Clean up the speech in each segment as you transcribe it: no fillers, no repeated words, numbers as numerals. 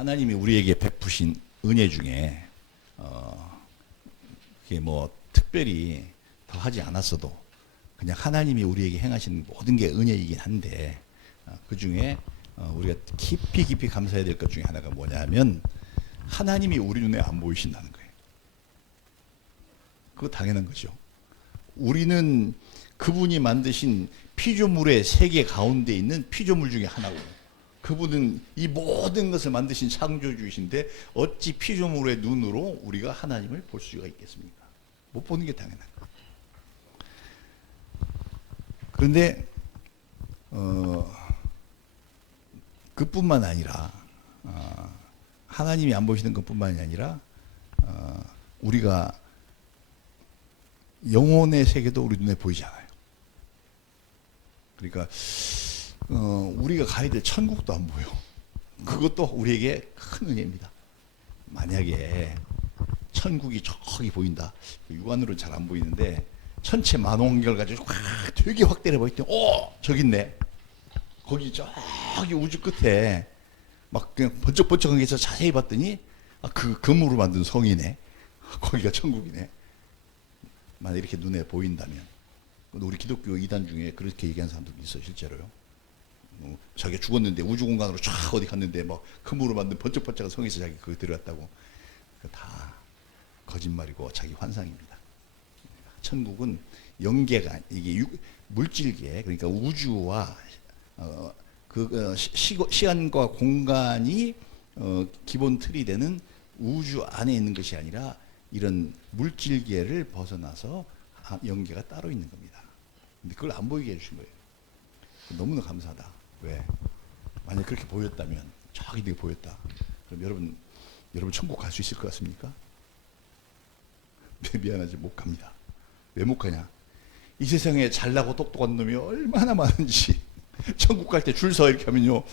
하나님이 우리에게 베푸신 은혜 중에 그게 뭐 특별히 더 하지 않았어도 그냥 하나님이 우리에게 행하신 모든 게 은혜이긴 한데 그 중에 우리가 깊이 감사해야 될 것 중에 하나가 뭐냐면 하나님이 우리 눈에 안 보이신다는 거예요. 그거 당연한 거죠. 우리는 그분이 만드신 피조물의 세계 가운데 있는 피조물 중에 하나고 그분은 이 모든 것을 만드신 창조주이신데 어찌 피조물의 눈으로 우리가 하나님을 볼 수가 있겠습니까? 못 보는 게 당연한 거예요. 그런데 그뿐만 아니라 하나님이 안 보시는 것뿐만이 아니라 우리가 영혼의 세계도 우리 눈에 보이지 않아요. 그러니까 우리가 가야 될 천국도 안 보여. 그것도 우리에게 큰 은혜입니다. 만약에 천국이 저기 보인다. 육안으로는 잘 안 보이는데 천체 만원경 가지고 되게 확대해 보일 때, 저기 있네. 거기 저기 우주 끝에 막 그냥 번쩍번쩍한 게 있어 자세히 봤더니 그 금으로 만든 성이네. 거기가 천국이네. 만약 이렇게 눈에 보인다면, 우리 기독교 이단 중에 그렇게 얘기하는 사람들도 있어요, 실제로요. 자기가 죽었는데 우주 공간으로 쫙 어디 갔는데 뭐 금으로 만든 번쩍번쩍한 성에서 자기 거기 들어갔다고. 다 거짓말이고 자기 환상입니다. 천국은 영계가 이게 물질계 그러니까 우주와 시간과 공간이 기본 틀이 되는 우주 안에 있는 것이 아니라 이런 물질계를 벗어나서 영계가 따로 있는 겁니다. 근데 그걸 안 보이게 해주신 거예요. 너무나 감사하다. 왜? 만약 그렇게 보였다면, 저기 되게 보였다. 그럼 여러분 천국 갈 수 있을 것 같습니까? 미안하지 못 갑니다. 왜 못 가냐? 이 세상에 잘나고 똑똑한 놈이 얼마나 많은지 천국 갈 때 줄 서 이렇게 하면요,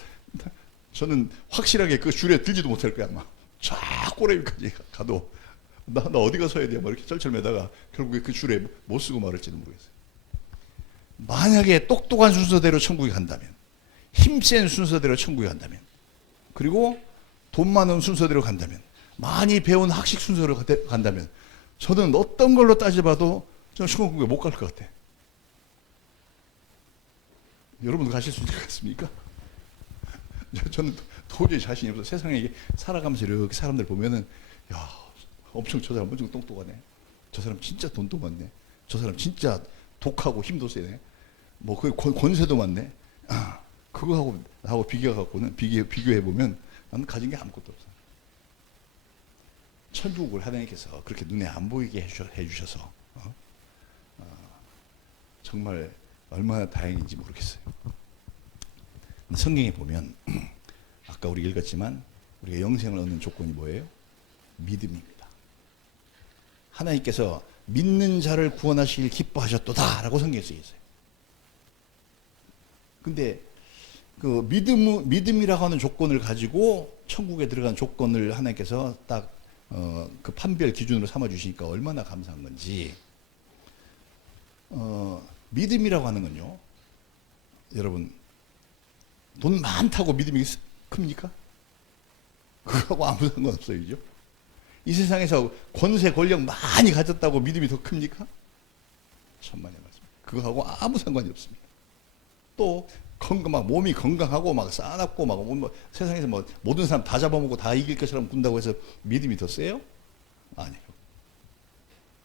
저는 확실하게 그 줄에 들지도 못할 거야. 아마 쫙 꼬레비까지 가도 나 어디 가서 해야 돼? 막 이렇게 쩔쩔매다가 결국에 그 줄에 못 쓰고 말을지도 모르겠어요. 만약에 똑똑한 순서대로 천국에 간다면, 힘센 순서대로 천국에 간다면, 그리고 돈 많은 순서대로 간다면, 많이 배운 학식 순서로 간다면, 저는 어떤 걸로 따져봐도 저는 천국에 못 갈 것 같아. 여러분도 가실 수 있을 것 같습니까? 저는 도저히 자신이 없어. 세상에 살아가면서 이렇게 사람들 보면은, 야, 엄청 저 사람 엄청 똑똑하네. 저 사람 진짜 돈도 많네. 저 사람 진짜 독하고 힘도 세네. 뭐 그 권세도 많네. 그거하고 나하고 비교해 보면 나는 가진 게 아무것도 없어. 천국을 하나님께서 그렇게 눈에 안 보이게 해주셔서 정말 얼마나 다행인지 모르겠어요. 성경에 보면 아까 우리 읽었지만 우리가 영생을 얻는 조건이 뭐예요? 믿음입니다. 하나님께서 믿는 자를 구원하시길 기뻐하셨도다 라고 성경에 쓰여 있어요. 근데 그 믿음이라고 하는 조건을 가지고 천국에 들어간 조건을 하나님께서 딱 그 판별 기준으로 삼아 주시니까 얼마나 감사한 건지. 믿음이라고 하는 건요, 여러분, 돈 많다고 믿음이 큽니까? 그거하고 아무 상관없어요. 그죠? 이 세상에서 권세 권력 많이 가졌다고 믿음이 더 큽니까? 천만의 말씀. 그거하고 아무 상관이 없습니다. 또 막 몸이 건강하고 막 싸납고 막 세상에서 뭐 모든 사람 다 잡아먹고 다 이길 것처럼 군다고 해서 믿음이 더 세요? 아니에요.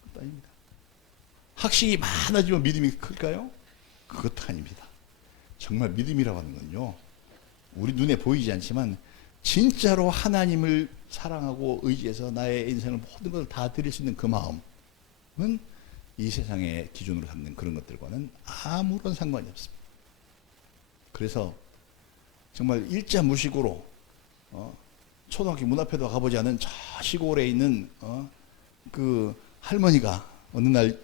그것도 아닙니다. 학식이 많아지면 믿음이 클까요? 그것도 아닙니다. 정말 믿음이라고 하는 건요, 우리 눈에 보이지 않지만 진짜로 하나님을 사랑하고 의지해서 나의 인생을 모든 것을 다 드릴 수 있는 그 마음은 이 세상의 기준으로 삼는 그런 것들과는 아무런 상관이 없습니다. 그래서 정말 일자 무식으로 초등학교 문 앞에도 가보지 않은 저 시골에 있는 그 할머니가 어느 날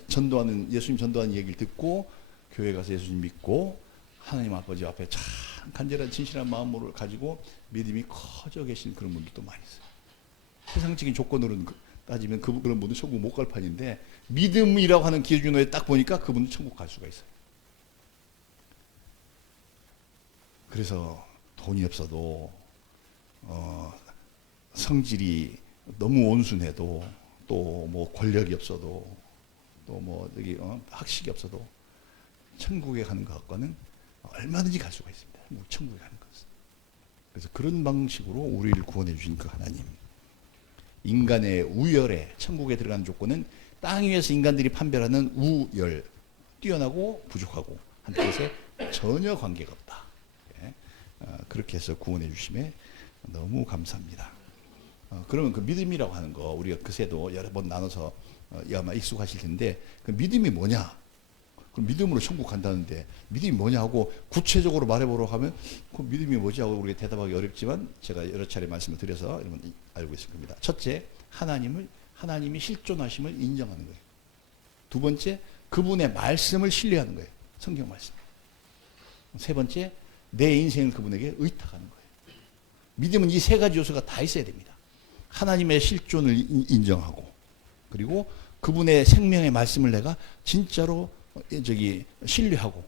예수님 전도하는 얘기를 듣고 교회 가서 예수님 믿고 하나님 아버지 앞에 참 간절한 진실한 마음을 가지고 믿음이 커져 계신 그런 분들도 많이 있어요. 세상적인 조건으로 따지면 그런 분은 천국 못 갈 판인데 믿음이라고 하는 기준으로 딱 보니까 그분은 천국 갈 수가 있어요. 그래서 돈이 없어도 성질이 너무 온순해도 또 뭐 권력이 없어도 또 뭐 여기 학식이 없어도 천국에 가는 것과는 얼마든지 갈 수가 있습니다. 천국에 가는 것은. 그래서 그런 방식으로 우리를 구원해 주신 그 하나님. 인간의 우열에 천국에 들어가는 조건은 땅 위에서 인간들이 판별하는 우열, 뛰어나고 부족하고 한 뜻에 전혀 관계가 없다. 예. 그렇게 해서 구원해 주심에 너무 감사합니다. 그러면 그 믿음이라고 하는 거 우리가 그새도 여러 번 나눠서 아마 익숙하실 텐데 그 믿음이 뭐냐? 그럼 믿음으로 천국 간다는데 믿음이 뭐냐 하고 구체적으로 말해보려고 하면 그 믿음이 뭐지 하고 우리가 대답하기 어렵지만 제가 여러 차례 말씀을 드려서 여러분 알고 있을 겁니다. 첫째, 하나님이 실존하심을 인정하는 거예요. 두 번째, 그분의 말씀을 신뢰하는 거예요. 성경 말씀. 세 번째, 내 인생을 그분에게 의탁하는 거예요. 믿음은 이 세 가지 요소가 다 있어야 됩니다. 하나님의 실존을 인정하고 그리고 그분의 생명의 말씀을 내가 진짜로 신뢰하고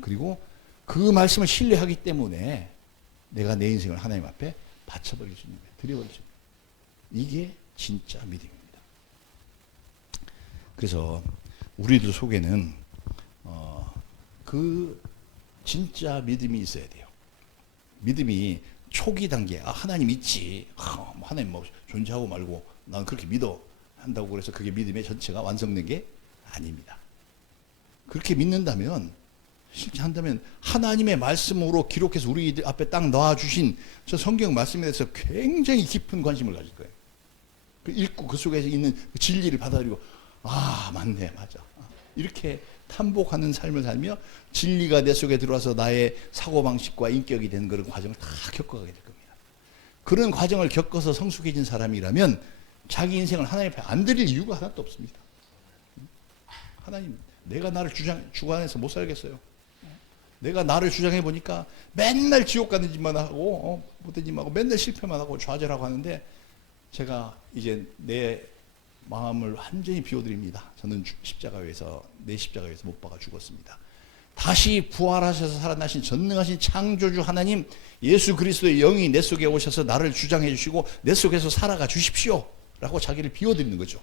그리고 그 말씀을 신뢰하기 때문에 내가 내 인생을 하나님 앞에 바쳐버릴 수 있는 거예요. 드려버릴 수 있는 거예요. 이게 진짜 믿음입니다. 그래서 우리들 속에는 그 진짜 믿음이 있어야 돼요. 믿음이 초기 단계, 하나님 있지, 하나님 뭐 존재하고 말고 난 그렇게 믿어 한다고 그래서 그게 믿음의 전체가 완성된 게 아닙니다. 그렇게 믿는다면, 실제 한다면 하나님의 말씀으로 기록해서 우리들 앞에 딱 놔주신 저 성경 말씀에 대해서 굉장히 깊은 관심을 가질 거예요. 읽고 그 속에 있는 진리를 받아들이고 맞네, 맞아. 이렇게 탐복하는 삶을 살며 진리가 내 속에 들어와서 나의 사고방식과 인격이 되는 그런 과정을 다 겪어가게 될 겁니다. 그런 과정을 겪어서 성숙해진 사람이라면 자기 인생을 하나님 앞에 안 드릴 이유가 하나도 없습니다. 하나님, 내가 나를 주관해서 못 살겠어요. 내가 나를 주장해 보니까 맨날 지옥 가는 짓만 하고 못된 짓만 하고 맨날 실패만 하고 좌절하고 하는데 제가 이제 내 마음을 완전히 비워드립니다. 저는 십자가에서 내 십자가에서 못 박아 죽었습니다. 다시 부활하셔서 살아나신 전능하신 창조주 하나님 예수 그리스도의 영이 내 속에 오셔서 나를 주장해 주시고 내 속에서 살아가 주십시오 라고 자기를 비워드리는 거죠.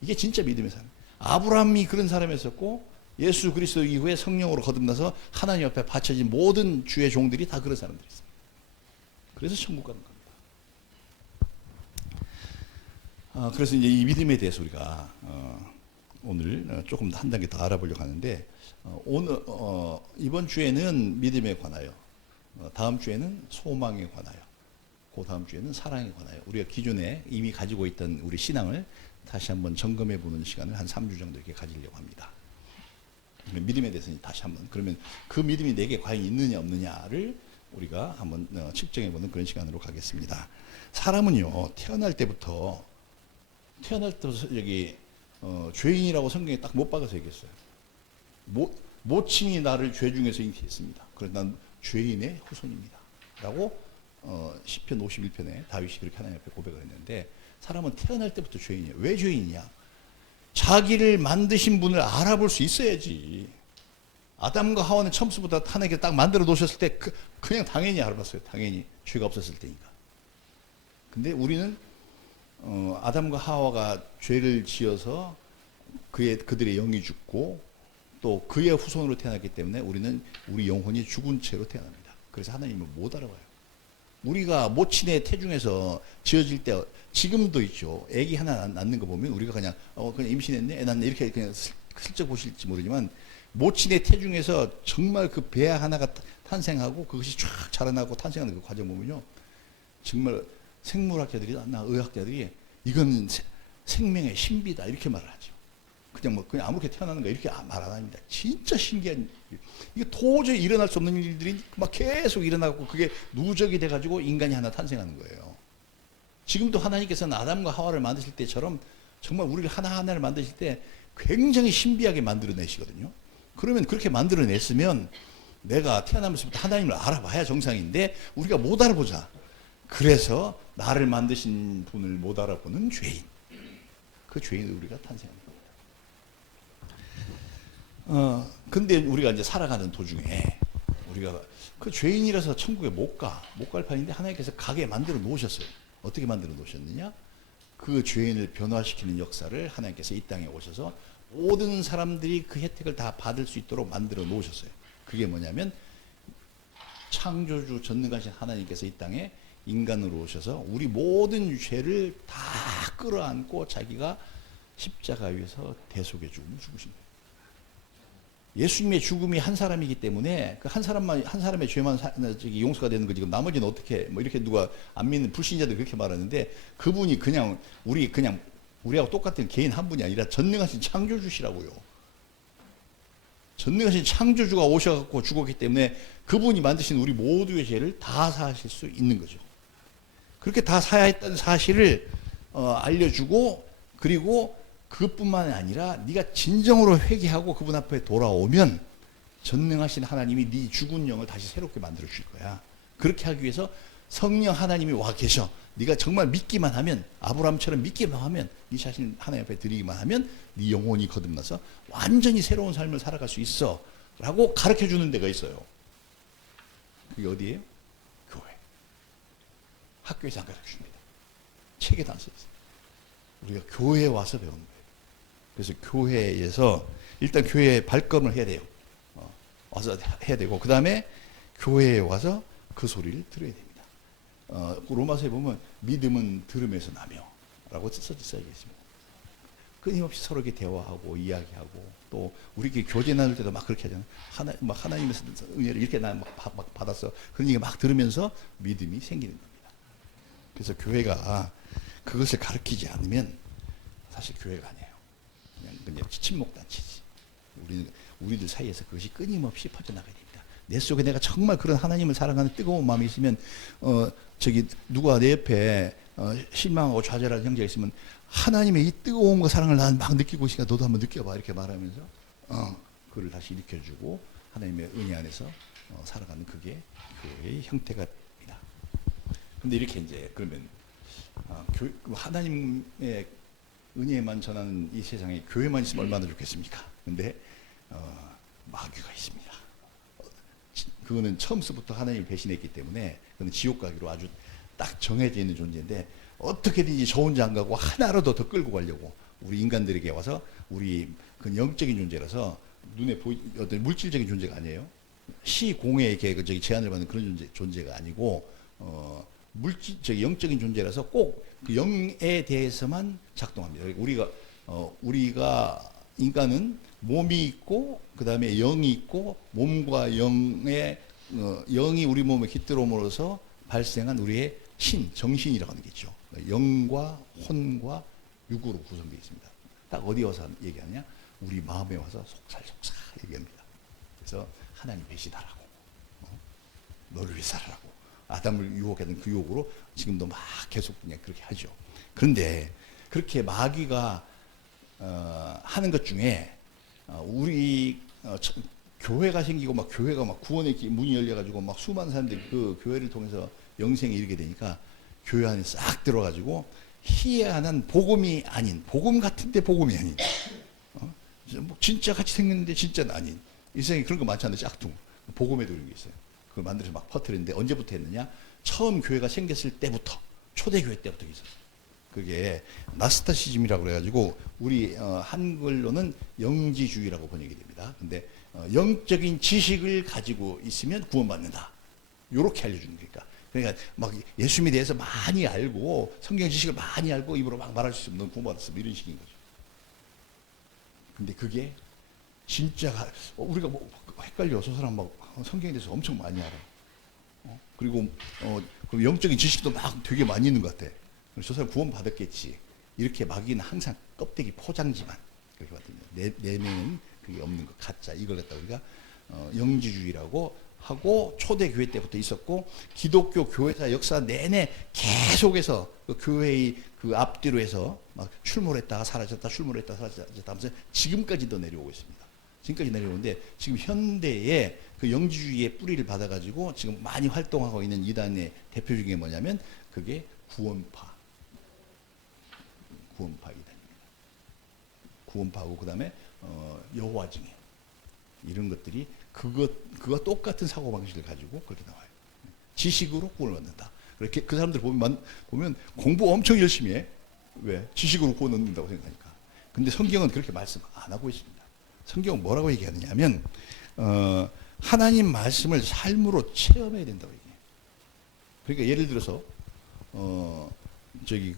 이게 진짜 믿음의 삶. 아브라함이 그런 사람이었고 예수 그리스도 이후에 성령으로 거듭나서 하나님 앞에 바쳐진 모든 주의 종들이 다 그런 사람들이었습니다. 그래서 천국 가는 겁니다. 그래서 이제 이 믿음에 대해서 우리가 오늘 조금 한 단계 더 알아보려고 하는데 오늘 이번 주에는 믿음에 관하여, 다음 주에는 소망에 관하여, 그 다음 주에는 사랑에 관하여 우리가 기존에 이미 가지고 있던 우리 신앙을 다시 한번 점검해 보는 시간을 한 3주 정도 이렇게 가지려고 합니다. 믿음에 대해서는 다시 한번 그러면 그 믿음이 내게 과연 있느냐 없느냐를 우리가 한번 측정해 보는 그런 시간으로 가겠습니다. 사람은요 태어날 때부터 여기 죄인이라고 성경에 딱 못 박아서 얘기했어요. 모친이 나를 죄 중에서 잉태했습니다. 그래서 난 죄인의 후손입니다. 라고 시편 51편에 다윗이 그렇게 하나님 앞에 고백을 했는데 사람은 태어날 때부터 죄인이에요. 왜 죄인이냐? 자기를 만드신 분을 알아볼 수 있어야지. 아담과 하와는 처음부터 하나님께 딱 만들어 놓으셨을 때 그냥 당연히 알아봤어요. 당연히 죄가 없었을 때니까. 근데 우리는 아담과 하와가 죄를 지어서 그들의 영이 죽고 또 그의 후손으로 태어났기 때문에 우리는 우리 영혼이 죽은 채로 태어납니다. 그래서 하나님을 못 알아봐요. 우리가 모친의 태중에서 지어질 때 지금도 있죠. 애기 하나 낳는 거 보면 우리가 그냥 임신했네, 애 낳네 이렇게 그냥 슬쩍 보실지 모르지만 모친의 태중에서 정말 그 배 하나가 탄생하고 그것이 쫙 자라나고 탄생하는 그 과정 보면요, 정말 생물학자들이나 의학자들이 이건 생명의 신비다 이렇게 말을 하죠. 그냥 아무렇게 태어나는 거 이렇게 말 안 합니다. 진짜 신기한 일. 이게 도저히 일어날 수 없는 일들이 막 계속 일어나고 그게 누적이 돼가지고 인간이 하나 탄생하는 거예요. 지금도 하나님께서는 아담과 하와를 만드실 때처럼 정말 우리를 하나하나를 만드실 때 굉장히 신비하게 만들어내시거든요. 그러면 그렇게 만들어냈으면 내가 태어나면서부터 하나님을 알아봐야 정상인데 우리가 못 알아보자. 그래서 나를 만드신 분을 못 알아보는 죄인. 그 죄인을 우리가 탄생합니다. 근데 우리가 이제 살아가는 도중에 우리가 그 죄인이라서 천국에 못 갈 판인데 하나님께서 가게 만들어 놓으셨어요. 어떻게 만들어 놓으셨느냐? 그 죄인을 변화시키는 역사를 하나님께서 이 땅에 오셔서 모든 사람들이 그 혜택을 다 받을 수 있도록 만들어 놓으셨어요. 그게 뭐냐면 창조주 전능하신 하나님께서 이 땅에 인간으로 오셔서 우리 모든 죄를 다 끌어안고 자기가 십자가 위에서 대속의 죽음을 죽으신 거예요. 예수님의 죽음이 한 사람이기 때문에 그 한 사람만, 한 사람의 죄만 용서가 되는 거지. 나머지는 어떻게, 뭐 이렇게 누가 안 믿는 불신자들 그렇게 말하는데, 그분이 그냥 우리하고 똑같은 개인 한 분이 아니라 전능하신 창조주시라고요. 전능하신 창조주가 오셔갖고 죽었기 때문에 그분이 만드신 우리 모두의 죄를 다 사하실 수 있는 거죠. 그렇게 다 사야 했다는 사실을 알려주고, 그리고 그뿐만 아니라 네가 진정으로 회개하고 그분 앞에 돌아오면 전능하신 하나님이 네 죽은 영을 다시 새롭게 만들어 주실 거야. 그렇게 하기 위해서 성령 하나님이 와 계셔. 네가 정말 믿기만 하면, 아브라함처럼 믿기만 하면, 네 자신 하나님 앞에 드리기만 하면 네 영혼이 거듭나서 완전히 새로운 삶을 살아갈 수 있어 라고 가르쳐 주는 데가 있어요. 그게 어디예요? 교회. 학교에서 안 가르쳐 줍니다. 책에도 안 써 있어요. 우리가 교회에 와서 배우는 거예요. 그래서 교회에서 일단 교회에 발걸음을 해야 돼요. 와서 해야 되고, 그 다음에 교회에 와서 그 소리를 들어야 됩니다. 로마서에 보면 믿음은 들음에서 나며 라고 써져 있습니다. 끊임없이 서로 이렇게 대화하고 이야기하고, 또 우리끼리 교제 나눌 때도 막 그렇게 하잖아요. 하나님의 은혜를 이렇게 난 막 받았어. 그런 얘기 막 들으면서 믿음이 생기는 겁니다. 그래서 교회가 그것을 가르치지 않으면 사실 교회가 아니에요. 그냥 친목단체지. 우리들 사이에서 그것이 끊임없이 퍼져나가야 됩니다. 내 속에 내가 정말 그런 하나님을 사랑하는 뜨거운 마음이 있으면, 누가 내 옆에 실망하고 좌절하는 형제가 있으면, 하나님의 이 뜨거운 거 사랑을 나는 막 느끼고 있으니까 너도 한번 느껴봐, 이렇게 말하면서 그걸 다시 일으켜주고 하나님의 은혜 안에서 살아가는, 그게 교회의 형태가 됩니다. 근데 이렇게 이제 그러면 하나님의 은혜만 전하는 이 세상에 교회만 있으면 얼마나 좋겠습니까? 근데 마귀가 있습니다. 그거는 처음부터 하나님을 배신했기 때문에 그는 지옥 가기로 아주 딱 정해져 있는 존재인데, 어떻게든지 저 혼자 안 가고 하나라도 더 끌고 가려고 우리 인간들에게 와서, 우리 그 영적인 존재라서 눈에 어떤 물질적인 존재가 아니에요. 시공에 이렇게 제한을 받는 그런 존재가 아니고, 영적인 존재라서 꼭 그 영에 대해서만 작동합니다. 우리가 인간은 몸이 있고, 그 다음에 영이 있고, 몸과 영의 영이 우리 몸에 깃들어옴으로써 발생한 우리의 정신이라고 하는 게 있죠. 영과 혼과 육으로 구성되어 있습니다. 딱 어디 와서 얘기하냐? 우리 마음에 와서 속살속살 얘기합니다. 그래서 하나님 배신하라고, 너를 위해 살아라고, 아담을 유혹했던 그 유혹으로 지금도 막 계속 그냥 그렇게 하죠. 그런데 그렇게 마귀가 하는 것 중에 교회가 생기고, 막 교회가 막 구원의 문이 열려가지고 막 수많은 사람들이 그 교회를 통해서 영생에 이르게 되니까, 교회 안에 싹 들어가지고 희한한 복음이 아닌, 복음 같은데 복음이 아닌, 진짜 같이 생겼는데 진짜는 아닌, 이 세상에 그런 거 많지 않나요? 짝퉁. 복음에도 이런 게 있어요. 그걸 만들어서 막 퍼뜨리는데, 언제부터 했느냐? 처음 교회가 생겼을 때부터, 초대교회 때부터 있었어요. 그게 나스타시즘이라고 그래가지고 우리 한글로는 영지주의라고 번역이 됩니다. 근데 영적인 지식을 가지고 있으면 구원받는다, 요렇게 알려주는 거니까. 그러니까 막 예수님에 대해서 많이 알고 성경 지식을 많이 알고 입으로 막 말할 수 있으면 넌 구원받았어, 이런 식인 거죠. 근데 그게 진짜가, 우리가 뭐 헷갈려. 저 사람 막 성경에 대해서 엄청 많이 알아. 그리고 그 영적인 지식도 막 되게 많이 있는 것 같아. 저 사람 구원 받았겠지. 이렇게 마귀는 항상 껍데기 포장지만 그렇게 받거든요. 내면은 그게 없는 거, 가짜. 이걸 갖다 우리가 영지주의라고 하고, 초대교회 때부터 있었고, 기독교 교회사 역사 내내 계속해서 그 교회의 그 앞뒤로 해서 막 출몰했다가 사라졌다, 출몰했다가 사라졌다 하면서 지금까지도 내려오고 있습니다. 지금까지 내려오는데, 지금 현대에 그 영지주의의 뿌리를 받아가지고 지금 많이 활동하고 있는 이단의 대표적인 게 뭐냐면, 그게 구원파 이단입니다. 구원파하고, 그 다음에 여호와 증인, 이런 것들이 그거 똑같은 사고방식을 가지고 그렇게 나와요. 지식으로 구원을 얻는다. 그렇게 그 사람들 보면 공부 엄청 열심히 해. 왜? 지식으로 구원 얻는다고 생각하니까. 근데 성경은 그렇게 말씀 안 하고 있습니다. 성경은 뭐라고 얘기하느냐면 하나님 말씀을 삶으로 체험해야 된다고 얘기해요. 그러니까 예를 들어서 저기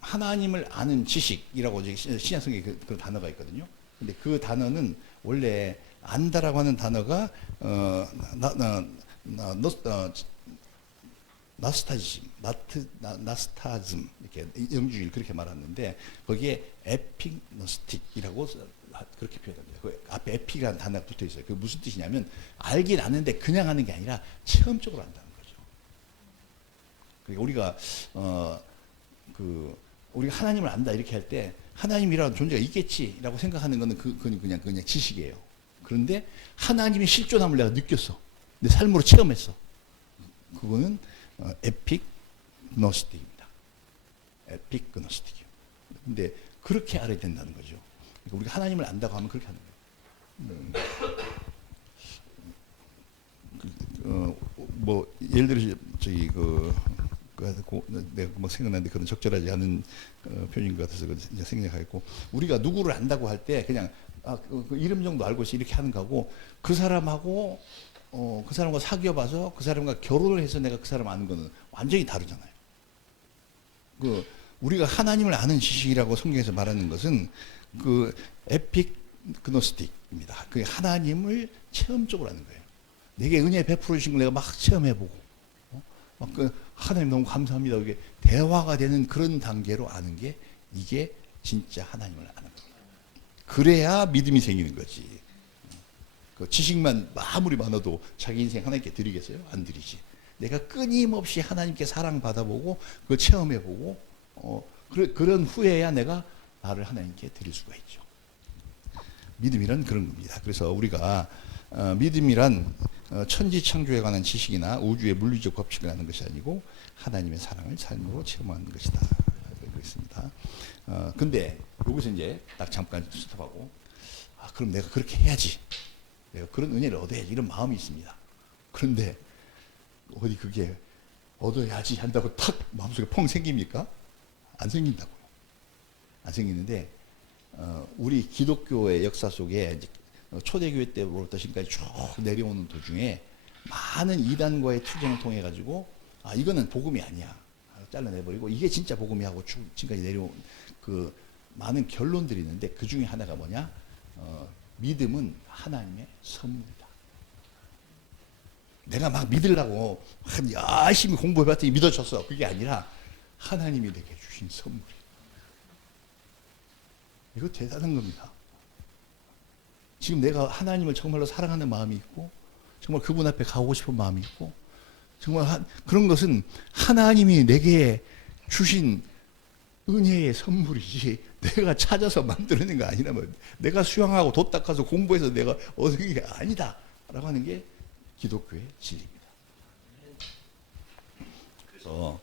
하나님을 아는 지식이라고 신약 성경에 그 단어가 있거든요. 근데 그 단어는 원래 안다라고 하는 단어가 나스타즘 이렇게 영주일 그렇게 말하는데 거기에 에픽노스틱이라고 그렇게 표현합니다. 그 앞에 에픽이라는 단어가 붙어 있어요. 그 무슨 뜻이냐면 알긴 아는데 그냥 하는 게 아니라 체험적으로 한다는 거죠. 그러니까 우리가 하나님을 안다 이렇게 할 때 하나님이라는 존재가 있겠지라고 생각하는 거는 그건 그냥 지식이에요. 그런데 하나님의 실존함을 내가 느꼈어. 내 삶으로 체험했어. 그거는 에픽노스틱입니다. 에픽노스틱이요. 근데 그렇게 알아야 된다는 거죠. 그러니까 우리가 하나님을 안다고 하면 그렇게 하는 거예요. 뭐 예를 들어서 저기 내가 뭐 생각나는데 그런 적절하지 않은 표현인 것 같아서 이제 생략하겠고, 우리가 누구를 안다고 할 때 그냥 그 이름 정도 알고 있어 이렇게 하는 거고, 그 사람하고 그 사람과 사귀어 봐서 그 사람과 결혼을 해서 내가 그 사람 아는 거는 완전히 다르잖아요. 우리가 하나님을 아는 지식이라고 성경에서 말하는 것은 그 에픽그노스틱입니다. 그 하나님을 체험적으로 하는 거예요. 내게 은혜 베풀어 주신 걸 내가 막 체험해보고, 하나님 너무 감사합니다. 이게 대화가 되는 그런 단계로 아는 게 이게 진짜 하나님을 아는 겁니다. 그래야 믿음이 생기는 거지. 그 지식만 아무리 많아도 자기 인생 하나님께 드리겠어요? 안 드리지. 내가 끊임없이 하나님께 사랑받아보고 그걸 체험해보고 그런 후에야 내가 나를 하나님께 드릴 수가 있죠. 믿음이란 그런 겁니다. 그래서 우리가 믿음이란 천지창조에 관한 지식이나 우주의 물리적 법칙을 아는 것이 아니고 하나님의 사랑을 삶으로 체험하는 것이다. 그렇습니다. 근데 여기서 이제 딱 잠깐 스톱하고, 그럼 내가 그렇게 해야지. 내가 그런 은혜를 얻어야지. 이런 마음이 있습니다. 그런데 어디 그게 얻어야지 한다고 탁 마음속에 펑 생깁니까? 안 생긴다고요. 안 생기는데 우리 기독교의 역사 속에 초대교회 때부터 지금까지 쭉 내려오는 도중에 많은 이단과의 투쟁을 통해 가지고 이거는 복음이 아니야 잘라내버리고 이게 진짜 복음이 하고 쭉 지금까지 내려온 그 많은 결론들이 있는데, 그 중에 하나가 뭐냐? 믿음은 하나님의 선물이다. 내가 막 믿으려고 열심히 공부해봤더니 믿어졌어. 그게 아니라 하나님이 내게 주신 선물이에요. 이거 대단한 겁니다. 지금 내가 하나님을 정말로 사랑하는 마음이 있고 정말 그분 앞에 가고 싶은 마음이 있고 정말 그런 것은 하나님이 내게 주신 은혜의 선물이지 내가 찾아서 만들어낸 거 아니라 내가 수양하고 돛 닦아서 공부해서 내가 얻은 게 아니다 라고 하는 게 기독교의 진리입니다. 그래서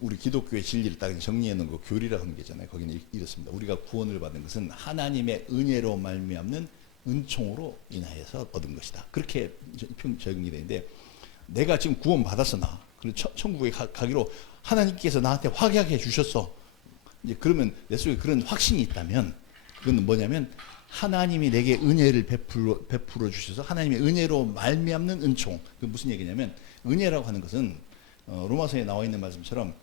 우리 기독교의 진리를 딱 정리해 놓은 거 교리라고 하는 게 있잖아요. 거기는 이렇습니다. 우리가 구원을 받은 것은 하나님의 은혜로 말미암는 은총으로 인하여서 얻은 것이다. 그렇게 정리되는데, 내가 지금 구원 받았어 나. 그리고 천국에 가기로 하나님께서 나한테 확약해 주셨어. 이제 그러면 내 속에 그런 확신이 있다면 그건 뭐냐면 하나님이 내게 은혜를 베풀어 주셔서 하나님의 은혜로 말미암는 은총. 그 무슨 얘기냐면 은혜라고 하는 것은 로마서에 나와 있는 말씀처럼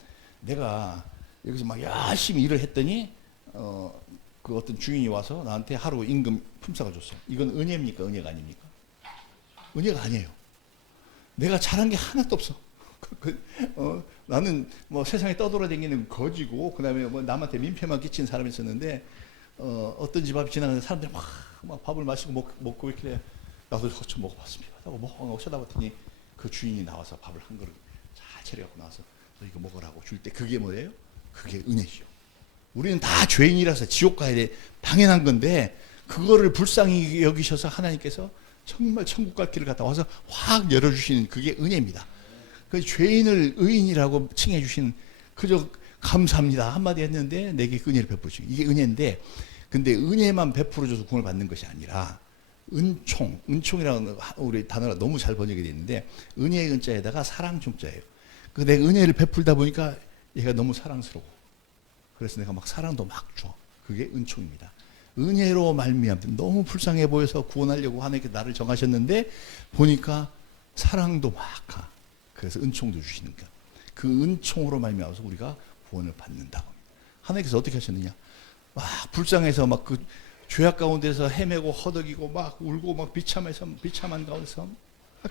내가 여기서 막 열심히 일을 했더니 그 어떤 주인이 와서 나한테 하루 임금 품삯을 줬어. 이건 은혜입니까? 은혜가 아닙니까? 은혜가 아니에요. 내가 잘한 게 하나도 없어. 나는 뭐 세상에 떠돌아다니는 거지고 그다음에 뭐 남한테 민폐만 끼친 사람이 있었는데 어떤 집 앞에 지나가는 사람들이 막 밥을 마시고 먹고 이렇게 나도 좀 먹어봤습니다. 하고 먹고 쳐다봤더니 그 주인이 나와서 밥을 한 그릇 잘 차려갖고 나와서 너 이거 먹으라고 줄 때 그게 뭐예요? 그게 은혜죠. 우리는 다 죄인이라서 지옥 가야 돼. 당연한 건데 그거를 불쌍히 여기셔서 하나님께서 정말 천국 갈 길을 갔다 와서 확 열어주시는 그게 은혜입니다. 그 죄인을 의인이라고 칭해 주신 그저 감사합니다 한마디 했는데 내게 은혜를 베풀어 주신 이게 은혜인데, 근데 은혜만 베풀어 줘서 구원을 받는 것이 아니라 은총이라는 우리 단어가 너무 잘 번역이 되어 있는데 은혜의 은자에다가 사랑 중자예요. 그 내가 은혜를 베풀다 보니까 얘가 너무 사랑스러워. 그래서 내가 막 사랑도 막 줘. 그게 은총입니다. 은혜로 말미암아 너무 불쌍해 보여서 구원하려고 하나님께 나를 정하셨는데 보니까 사랑도 막 가. 그래서 은총도 주시는 거야. 그 은총으로 말미암아서 우리가 구원을 받는다고. 하나님께서 어떻게 하셨느냐? 막 불쌍해서 막 그 죄악 가운데서 헤매고 허덕이고 막 울고 막 비참한 가운데서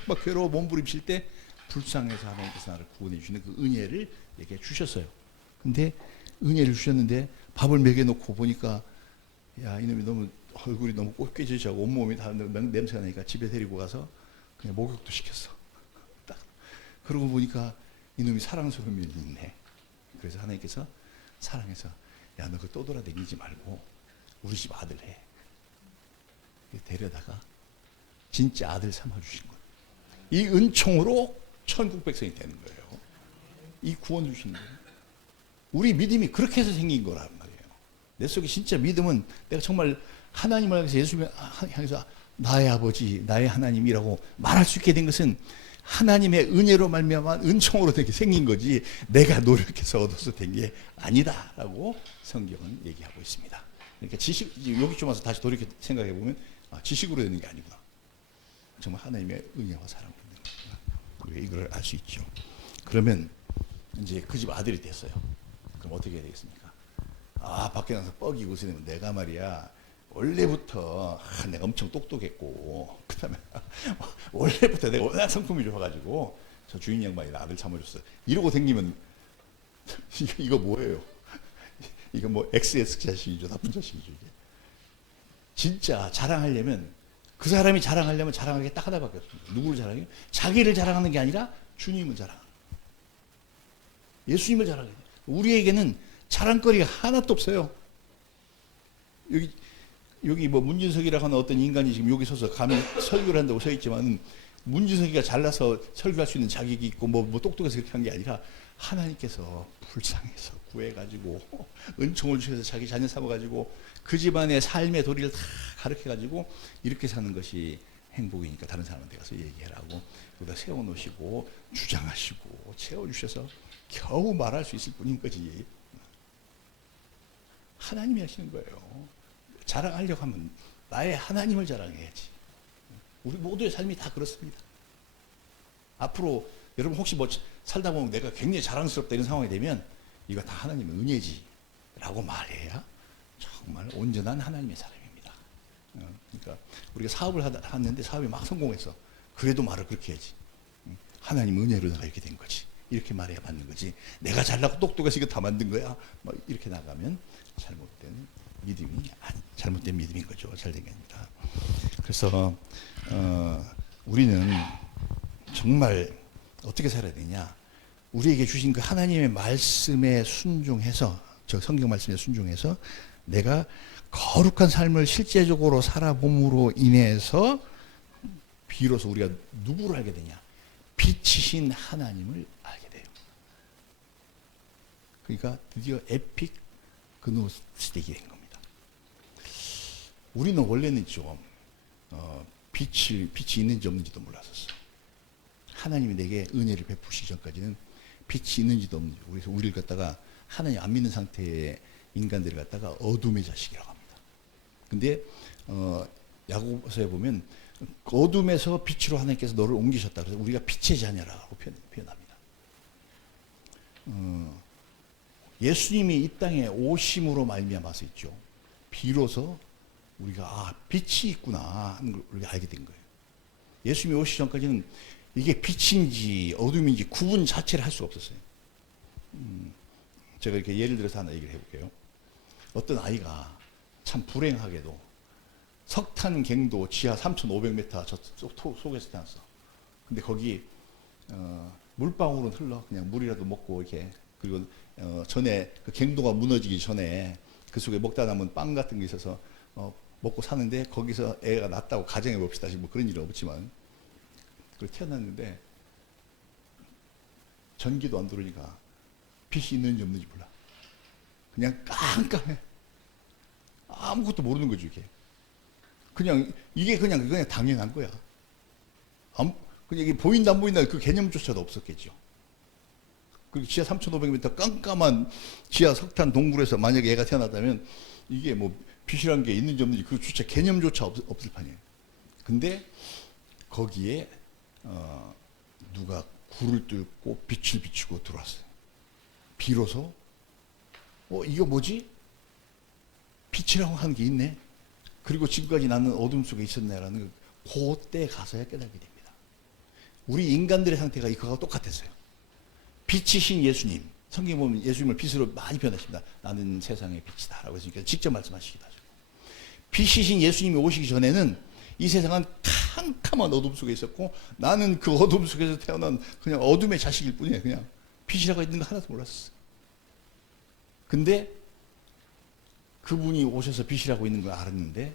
막 괴로워 몸부림칠 때 불쌍해서 하나님께서 나를 구원해 주시는 그 은혜를 내게 주셨어요. 근데 은혜를 주셨는데 밥을 먹여놓고 보니까 야, 이놈이 너무 얼굴이 너무 꼴깨지고 온몸이 다 냄새가 나니까 집에 데리고 가서 그냥 목욕도 시켰어. 딱 그러고 보니까 이놈이 사랑스러움이 있네. 그래서 하나님께서 사랑해서 야, 너 그 떠돌아다니지 말고 우리 집 아들 해. 데려다가 진짜 아들 삼아주신 거예요. 이 은총으로 천국 백성이 되는 거예요. 이 구원 주신 거예요. 우리 믿음이 그렇게 해서 생긴 거란 말이에요. 내 속에 진짜 믿음은 내가 정말 하나님을 향해서 예수님을 향해서 나의 아버지, 나의 하나님이라고 말할 수 있게 된 것은 하나님의 은혜로 말미암아 은총으로 되게 생긴 거지 내가 노력해서 얻어서 된 게 아니다라고 성경은 얘기하고 있습니다. 그러니까 여기 좀 와서 다시 돌이켜 생각해 보면 지식으로 되는 게 아니구나. 정말 하나님의 은혜와 사랑으로 되는 거구나. 우리가 이걸 알 수 있죠. 그러면 이제 그 집 아들이 됐어요. 그럼 어떻게 해야 되겠습니까? 밖에 나가서 뻐기고 있으면 내가 말이야 원래부터 내가 엄청 똑똑했고 그다음에 원래부터 내가 워낙 성품이 좋아가지고 저 주인 양반이 나 아들 참아줬어. 이러고 다니면 이거 뭐예요? 이거 뭐 XS 자식이죠. 나쁜 자식이죠. 이게. 진짜 자랑하려면 그 사람이 자랑하려면 자랑하기 딱 하나밖에 없습니다. 누구를 자랑해요? 자기를 자랑하는 게 아니라 주님을 자랑하는 거예요. 예수님을 자랑해요. 우리에게는 자랑거리가 하나도 없어요. 여기 뭐 문진석이라고 하는 어떤 인간이 지금 여기 서서 감히 설교를 한다고 서 있지만은 문진석이가 잘나서 설교할 수 있는 자격이 있고 뭐 똑똑해서 그렇게 한 게 아니라 하나님께서 불쌍해서 구해가지고 은총을 주셔서 자기 자녀 삼아가지고 그 집안의 삶의 도리를 다 가르쳐가지고 이렇게 사는 것이 행복이니까 다른 사람한테 가서 얘기하라고 여기다 세워놓으시고 주장하시고 채워주셔서 겨우 말할 수 있을 뿐인 거지. 하나님이 하시는 거예요. 자랑하려고 하면 나의 하나님을 자랑해야지. 우리 모두의 삶이 다 그렇습니다. 앞으로 여러분 혹시 뭐 살다 보면 내가 굉장히 자랑스럽다 이런 상황이 되면 이거 다 하나님의 은혜지 라고 말해야 정말 온전한 하나님의 사람입니다. 그러니까 우리가 사업을 하는데 사업이 막 성공했어. 그래도 말을 그렇게 해야지. 하나님 은혜로 내가 이렇게 된 거지. 이렇게 말해야 맞는 거지. 내가 잘나고 똑똑해서 이거 다 만든 거야. 뭐 이렇게 나가면 잘못된 믿음인 거죠. 잘된 게 아니라. 그래서 우리는 정말 어떻게 살아야 되냐? 우리에게 주신 그 하나님의 말씀에 순종해서, 저 성경 말씀에 순종해서 내가 거룩한 삶을 실제적으로 살아봄으로 인해서 비로소 우리가 누구를 알게 되냐? 빛이신 하나님을 알게 돼요. 그러니까 드디어 에픽 그노스틱이 된 겁니다. 우리는 원래는 좀 빛이 있는지 없는지도 몰랐었어. 하나님이 내게 은혜를 베푸시기 전까지는 빛이 있는지도 없는지. 그래서 우리를 갖다가 하나님 안 믿는 상태의 인간들을 갖다가 어둠의 자식이라고 합니다. 근데 야고보서에 보면 어둠에서 빛으로 하나님께서 너를 옮기셨다. 그래서 우리가 빛의 자녀라고 표현합니다. 예수님이 이 땅에 오심으로 말미암아서 있죠. 비로소 우리가 빛이 있구나 하는 걸 우리가 알게 된 거예요. 예수님이 오시기 전까지는 이게 빛인지 어둠인지 구분 자체를 할 수가 없었어요. 제가 이렇게 예를 들어서 하나 얘기를 해볼게요. 어떤 아이가 참 불행하게도 석탄갱도 지하 3,500m 저 속에서 태어났어. 근데 거기 물방울은 흘러. 그냥 물이라도 먹고 이렇게. 그리고 전에 그 갱도가 무너지기 전에 그 속에 먹다 남은 빵 같은 게 있어서 먹고 사는데 거기서 애가 낳았다고 가정해 봅시다. 지금 뭐 그런 일은 없지만. 그리고 태어났는데 전기도 안 들어오니까 빛이 있는지 없는지 몰라. 그냥 깜깜해. 아무것도 모르는 거죠, 이게. 그냥 이게 그냥 당연한 거야. 그냥 이게 보인다 안 보인다 그 개념조차도 없었겠죠. 그 지하 3,500m 깜깜한 지하 석탄 동굴에서 만약에 애가 태어났다면 이게 뭐 빛이란 게 있는지 없는지 그 주체 개념조차 없을 판이에요. 근데 거기에 누가 굴을 뚫고 빛을 비추고 들어왔어요. 비로소 이거 뭐지? 빛이라고 하는 게 있네. 그리고 지금까지 나는 어둠 속에 있었네라는 그때 가서야 깨닫게 됩니다. 우리 인간들의 상태가 이거하고 똑같았어요. 빛이신 예수님, 성경에 보면 예수님을 빛으로 많이 표현하십니다. 나는 세상의 빛이다 라고 했으니까 직접 말씀하시기도 하죠. 빛이신 예수님이 오시기 전에는 이 세상은 캄캄한 어둠 속에 있었고 나는 그 어둠 속에서 태어난 그냥 어둠의 자식일 뿐이에요. 그냥 빛이라고 있는 거 하나도 몰랐어요. 근데 그분이 오셔서 빛이라고 있는 걸 알았는데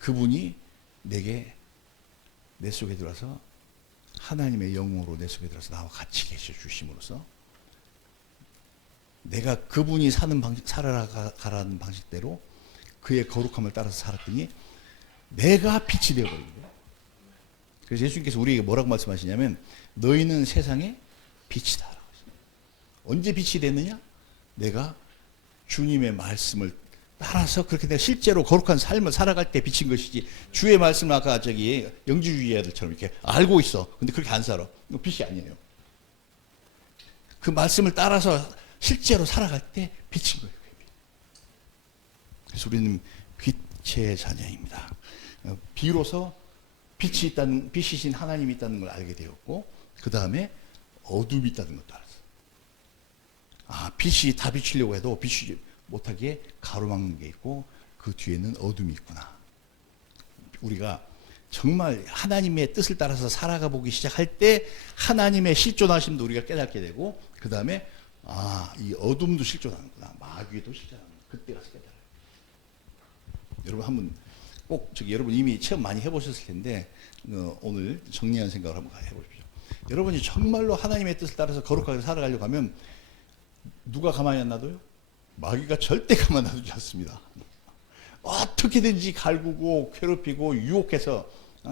그분이 내 속에 들어와서 하나님의 영으로 내 속에 들어서 나와 같이 계셔 주심으로써 내가 그분이 사는 방식, 살아가라는 방식대로 그의 거룩함을 따라서 살았더니 내가 빛이 되어버린 거예요. 그래서 예수님께서 우리에게 뭐라고 말씀하시냐면 너희는 세상의 빛이다 라고 하십니다. 언제 빛이 됐느냐? 내가 주님의 말씀을 따라서 그렇게 내가 실제로 거룩한 삶을 살아갈 때 비친 것이지 주의 말씀을 아까 영지주의자들처럼 이렇게 알고 있어. 근데 그렇게 안 살아. 이거 빛이 아니에요. 그 말씀을 따라서 실제로 살아갈 때 비친 거예요. 그래서 우리는 빛의 자녀입니다. 비로소 빛이신 하나님이 있다는 걸 알게 되었고 그 다음에 어둠이 있다는 것도 알았어요. 빛이 다 비추려고 해도 비추지 못하게 가로막는 게 있고 그 뒤에는 어둠이 있구나. 우리가 정말 하나님의 뜻을 따라서 살아가 보기 시작할 때 하나님의 실존하심도 우리가 깨닫게 되고 그 다음에 이 어둠도 실존하는구나. 마귀도 실존하는구나. 그때 가서 깨달아요. 여러분 한번 꼭 여러분 이미 체험 많이 해보셨을 텐데 오늘 정리한 생각을 한번 해보십시오. 여러분이 정말로 하나님의 뜻을 따라서 거룩하게 살아가려고 하면 누가 가만히 안 놔둬요? 마귀가 절대 가만 놔두지 않습니다. 어떻게든지 갈구고 괴롭히고 유혹해서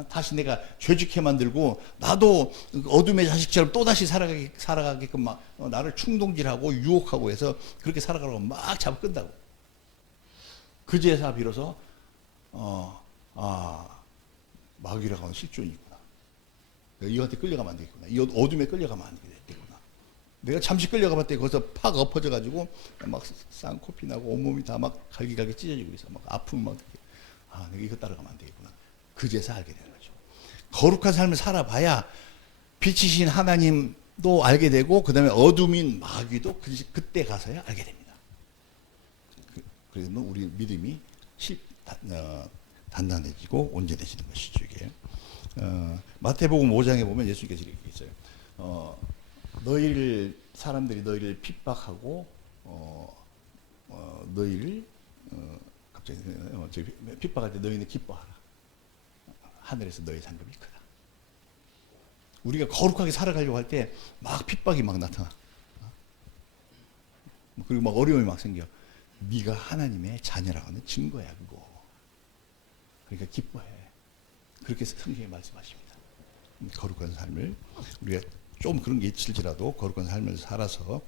다시 내가 죄짓게 만들고 나도 어둠의 자식처럼 또다시 살아가게끔 막 나를 충동질하고 유혹하고 해서 그렇게 살아가려고 막 잡아 끈다고. 그제야 비로소 마귀라고 하는 실존이 있구나. 이한테 끌려가면 안 되겠구나. 이 어둠에 끌려가면 안 되겠구나. 내가 잠시 끌려가봤더니 거기서 팍 엎어져가지고 막 쌍코피 나고 온몸이 다 막 갈기갈기 찢어지고 있어. 막 아프면 막 내가 이거 따라가면 안 되겠구나. 그제서 알게 되는 거죠. 거룩한 삶을 살아봐야 빛이신 하나님도 알게 되고 그 다음에 어둠인 마귀도 그때 가서야 알게 됩니다. 그러면 우리 믿음이 단단해지고 온전해지는 것이죠. 이게 마태복음 5장에 보면 예수님께서 이렇게 있어요. 사람들이 너희를 핍박하고 너희를 갑자기 핍박할 때 너희는 기뻐하라. 하늘에서 너희 상급이 크다. 우리가 거룩하게 살아가려고 할 때 막 핍박이 막 나타나. 그리고 막 어려움이 막 생겨. 네가 하나님의 자녀라고 하는 증거야 그거. 그러니까 기뻐해. 그렇게 성경에 말씀하십니다. 거룩한 삶을 우리가 좀 그런 게 있을지라도 거룩한 삶을 살아서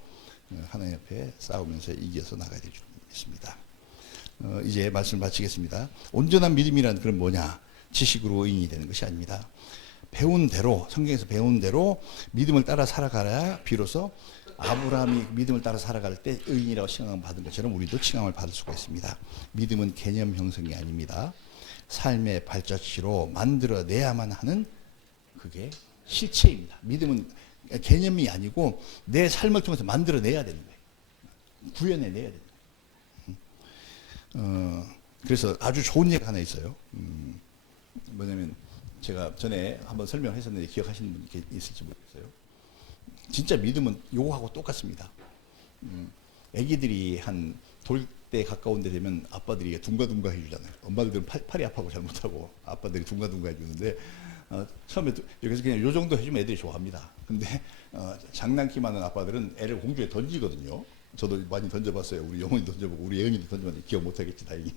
하나님 앞에 싸우면서 이겨서 나가야 될 줄 믿습니다. 이제 말씀을 마치겠습니다. 온전한 믿음이란 그건 뭐냐? 지식으로 의인이 되는 것이 아닙니다. 배운 대로 성경에서 배운 대로 믿음을 따라 살아가야 비로소 아브라함이 믿음을 따라 살아갈 때 의인이라고 칭함을 받은 것처럼 우리도 칭함을 받을 수가 있습니다. 믿음은 개념 형성이 아닙니다. 삶의 발자취로 만들어내야만 하는 그게 실체입니다. 믿음은 개념이 아니고 내 삶을 통해서 만들어내야 되는 거예요. 구현해내야 되는 거예요. 그래서 아주 좋은 얘기가 하나 있어요. 뭐냐면 제가 전에 한번 설명했었는데 기억하시는 분 있을지 모르겠어요. 진짜 믿음은 요거하고 똑같습니다. 애기들이 한 돌 때 가까운 데 되면 아빠들이 둥가둥가 해주잖아요. 엄마들은 팔이 아파하고 잘 못하고 아빠들이 둥가둥가 해주는데 처음에 여기서 그냥 요 정도 해주면 애들이 좋아합니다. 근데 장난기 많은 아빠들은 애를 공중에 던지거든요. 저도 많이 던져봤어요. 우리 영혼이 던져보고 우리 예은이도 던져봤는데 기억 못하겠지 다행히.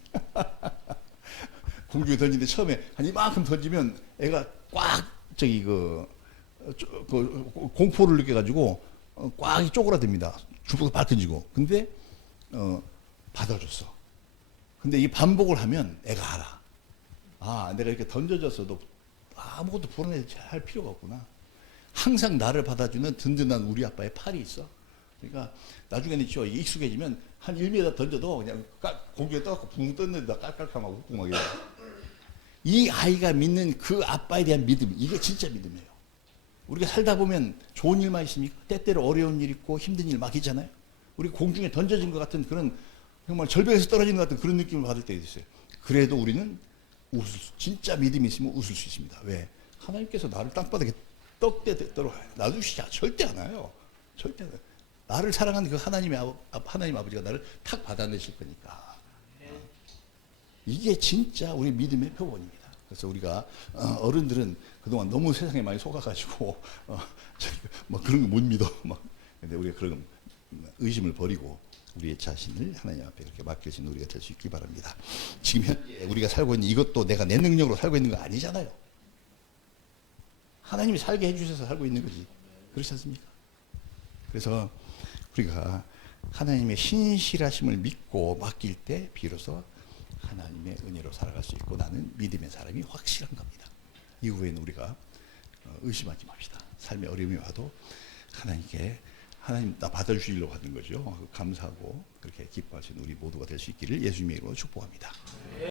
공중에 던지는데 처음에 한 이만큼 던지면 애가 꽉 저기 공포를 느껴가지고 꽉 쪼그라듭니다. 주먹을 팍 던지고. 근데 받아줬어. 근데 이 반복을 하면 애가 알아. 아, 내가 이렇게 던져졌어도 아무것도 불안해할 필요가 없구나. 항상 나를 받아주는 든든한 우리 아빠의 팔이 있어. 그러니까 나중에는 익숙해지면 한 1m 던져도 그냥 공중에 떠갖고 붕 떴는데다 깔깔하고 훅붕하게. 이 아이가 믿는 그 아빠에 대한 믿음, 이게 진짜 믿음이에요. 우리가 살다 보면 좋은 일만 있습니까? 때때로 어려운 일 있고 힘든 일 막 있잖아요. 우리 공중에 던져진 것 같은 그런 정말 절벽에서 떨어지는 것 같은 그런 느낌을 받을 때가 있어요. 그래도 우리는 진짜 믿음이 있으면 웃을 수 있습니다. 왜? 하나님께서 나를 땅바닥에 떡대도록 놔두시지 절대 않아요. 절대 않아요. 나를 사랑하는 그 하나님 아버지가 나를 탁 받아내실 거니까. 이게 진짜 우리 믿음의 표본입니다. 그래서 우리가 어른들은 그동안 너무 세상에 많이 속아가지고 뭐 그런 거 못 믿어. 근데 우리가 그런 의심을 버리고 우리의 자신을 하나님 앞에 그렇게 맡겨진 우리가 될 수 있기 바랍니다. 지금 현재 우리가 살고 있는 이것도 내가 내 능력으로 살고 있는 거 아니잖아요. 하나님이 살게 해주셔서 살고 있는 거지. 그렇지 않습니까? 그래서 우리가 하나님의 신실하심을 믿고 맡길 때 비로소 하나님의 은혜로 살아갈 수 있고 나는 믿음의 사람이 확실한 겁니다. 이후에는 우리가 의심하지 맙시다. 삶의 어려움이 와도 하나님께 하나님 나 받아주시려고 하는 거죠. 감사하고 그렇게 기뻐할 수 있는 우리 모두가 될 수 있기를 예수님의 이름으로 축복합니다.